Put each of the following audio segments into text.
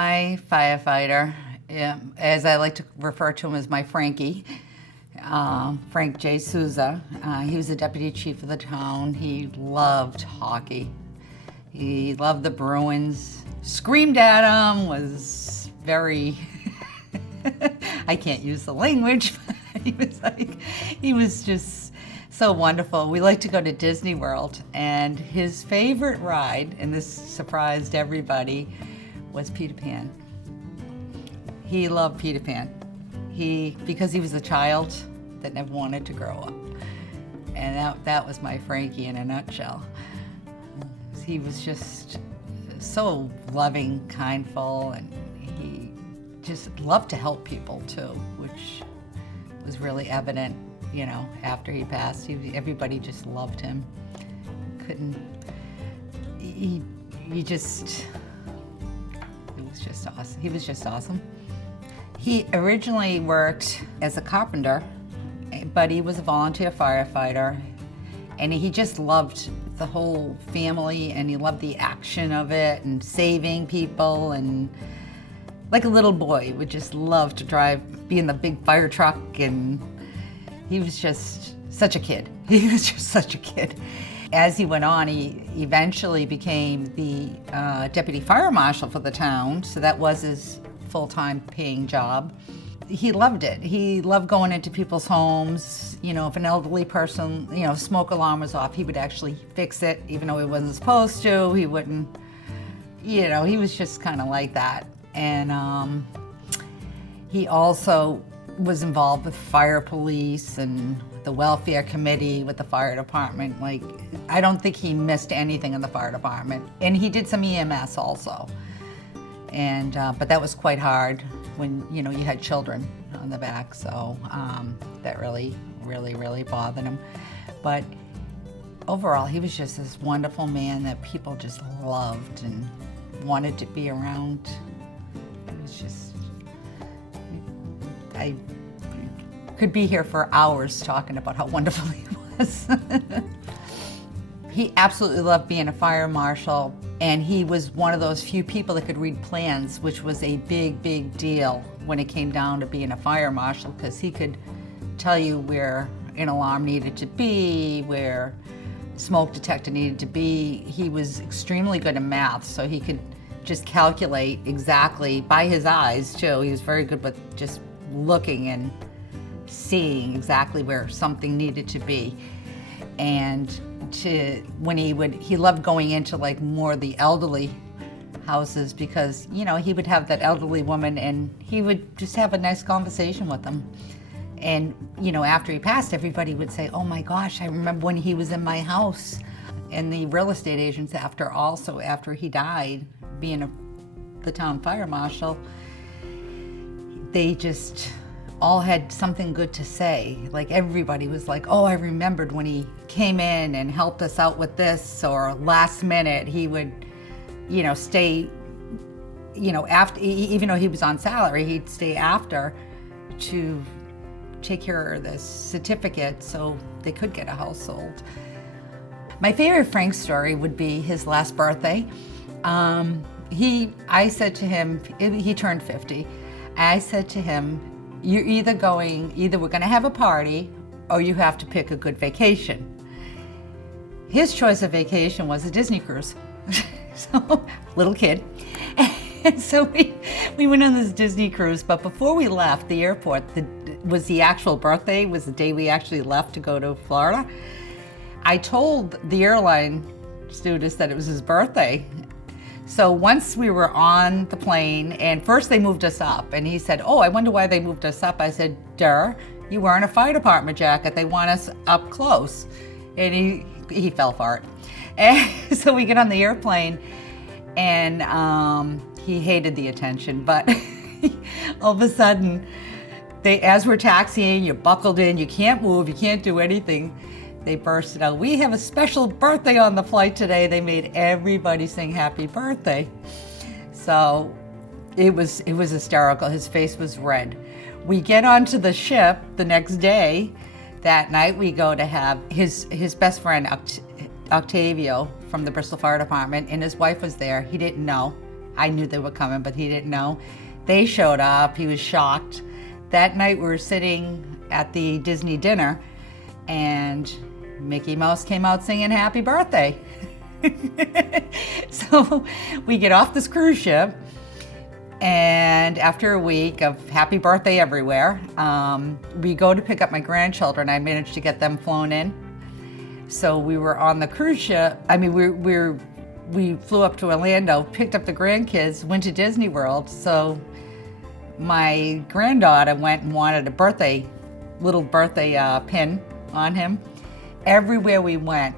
My firefighter, as I like to refer to him as my Frankie, Frank J. Sousa. He was the deputy chief of the town. He loved hockey. He loved the Bruins. Screamed at him, was very, I can't use the language, but he was just so wonderful. We like to go to Disney World, and his favorite ride, and this surprised everybody, was Peter Pan. He loved Peter Pan. Because he was a child that never wanted to grow up. And that was my Frankie in a nutshell. He was just so loving, kindful, and he just loved to help people too, which was really evident, after he passed. Everybody just loved him. It was just awesome. He was just awesome. He originally worked as a carpenter, but he was a volunteer firefighter, and he just loved the whole family, and he loved the action of it and saving people, and like a little boy would just love to be in the big fire truck, and he was just such a kid. He was just such a kid. As he went on, he eventually became the deputy fire marshal for the town, so that was his full-time paying job. He loved it. He loved going into people's homes. If an elderly person, smoke alarm was off, he would actually fix it, even though he wasn't supposed to. He wouldn't, he was just kind of like that. And he also was involved with fire police and the welfare committee with the fire department. I don't think he missed anything in the fire department. And he did some EMS also. And but that was quite hard when you had children on the back, so that really bothered him. But overall, he was just this wonderful man that people just loved and wanted to be around. It was just, I could be here for hours talking about how wonderful he was. He absolutely loved being a fire marshal, and he was one of those few people that could read plans, which was a big deal when it came down to being a fire marshal, because he could tell you where an alarm needed to be, where a smoke detector needed to be. He was extremely good at math, so he could just calculate exactly by his eyes too. He was very good with just looking and seeing exactly where something needed to be. And he loved going into more of the elderly houses, because he would have that elderly woman and he would just have a nice conversation with them. And after he passed, everybody would say, "Oh my gosh, I remember when he was in my house." And the real estate agents after he died, being the town fire marshal, they just all had something good to say. Everybody was like, "Oh, I remembered when he came in and helped us out with this," or last minute he would, stay, after, even though he was on salary, he'd stay after to take care of this certificate so they could get a house sold. My favorite Frank story would be his last birthday. I said to him, he turned 50. I said to him, either we're gonna have a party or you have to pick a good vacation. His choice of vacation was a Disney cruise. So, little kid. And so we went on this Disney cruise, but before we left the airport, was the actual birthday, was the day we actually left to go to Florida. I told the airline stewardess that it was his birthday. So once we were on the plane, and first they moved us up, and he said, "Oh, I wonder why they moved us up." I said, "Duh, you wearing a fire department jacket. They want us up close." And he fell for it. And so we get on the airplane, and he hated the attention, but all of a sudden, as we're taxiing, you're buckled in, you can't move, you can't do anything. They bursted out, "We have a special birthday on the flight today." They made everybody sing happy birthday. So it was hysterical. His face was red. We get onto the ship the next day. That night we go to have his best friend, Octavio, from the Bristol Fire Department, and his wife was there. He didn't know. I knew they were coming, but he didn't know. They showed up. He was shocked. That night we were sitting at the Disney dinner, and Mickey Mouse came out singing happy birthday. So we get off this cruise ship, and after a week of happy birthday everywhere, we go to pick up my grandchildren. I managed to get them flown in. So we were on the cruise ship. I mean, we flew up to Orlando, picked up the grandkids, went to Disney World. So my granddaughter went and wanted a little birthday pin on him. Everywhere we went,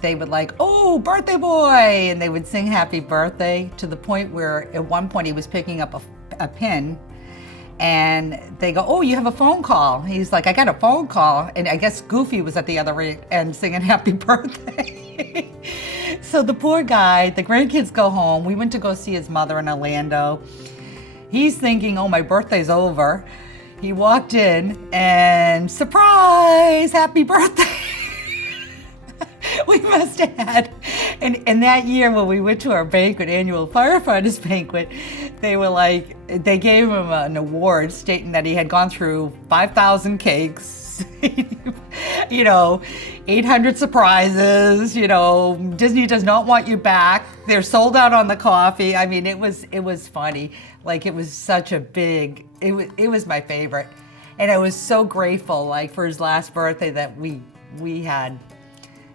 they would like, oh, birthday boy, and they would sing happy birthday, to the point where at one point he was picking up a pin, and they go, oh, you have a phone call. He's like, I got a phone call. And I guess Goofy was at the other end singing happy birthday. So the poor guy, the grandkids go home. We went to go see his mother in Orlando. He's thinking, oh, my birthday's over. He walked in and surprise, happy birthday. We must have had, and that year when we went to our banquet, annual firefighters banquet, they were like, they gave him an award stating that he had gone through 5,000 cakes, 800 surprises, Disney does not want you back. They're sold out on the coffee. I mean, it was funny. Like, it was such a big, it was my favorite. And I was so grateful, like, for his last birthday that we had.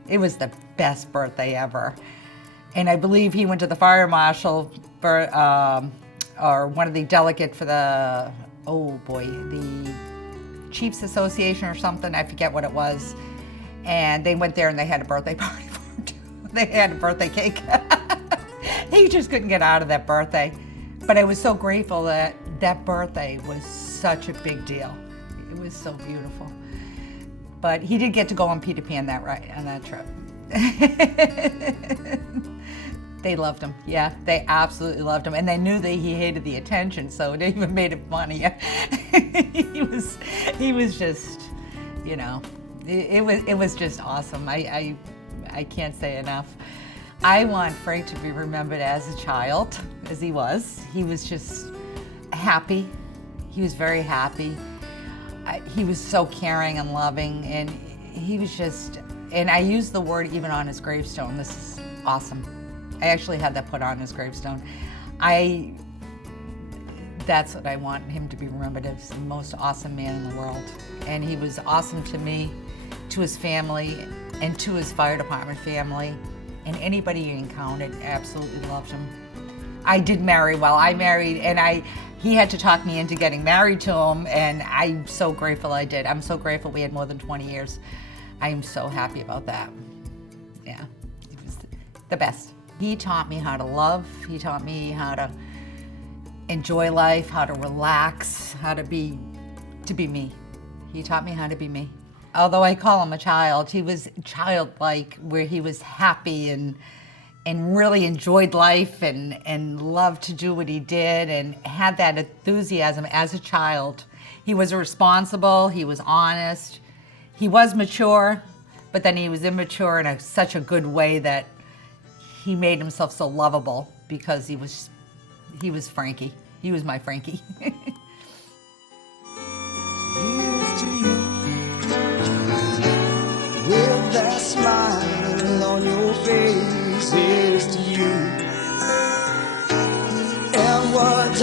It was the best birthday ever. And I believe he went to the fire marshal or one of the delegate for the Chiefs Association or something. I forget what it was. And they went there and they had a birthday party for him too. They had a birthday cake. He just couldn't get out of that birthday. But I was so grateful that that birthday was such a big deal. It was so beautiful. But he did get to go on Peter Pan on that trip. They loved him. Yeah, they absolutely loved him. And they knew that he hated the attention, so it even made it funny. He was just, it was just awesome. I can't say enough. I want Frank to be remembered as a child, as he was. He was just happy. He was very happy. He was so caring and loving, and he was just, and I use the word even on his gravestone. This is awesome. I actually had that put on his gravestone. That's what I want him to be remembered as, the most awesome man in the world. And he was awesome to me, to his family, and to his fire department family. And anybody he encountered absolutely loved him. I did marry well. I married, and he had to talk me into getting married to him, and I'm so grateful I did. I'm so grateful we had more than 20 years. I am so happy about that. Yeah, it was the best. He taught me how to love. He taught me how to enjoy life, how to relax, how to be me. He taught me how to be me. Although I call him a child, he was childlike, where he was happy and really enjoyed life and loved to do what he did and had that enthusiasm as a child. He was responsible, he was honest, he was mature, but then he was immature in such a good way that he made himself so lovable, because he was Frankie. He was my Frankie. Here's to you, with that smile on your face. Here's to you, and what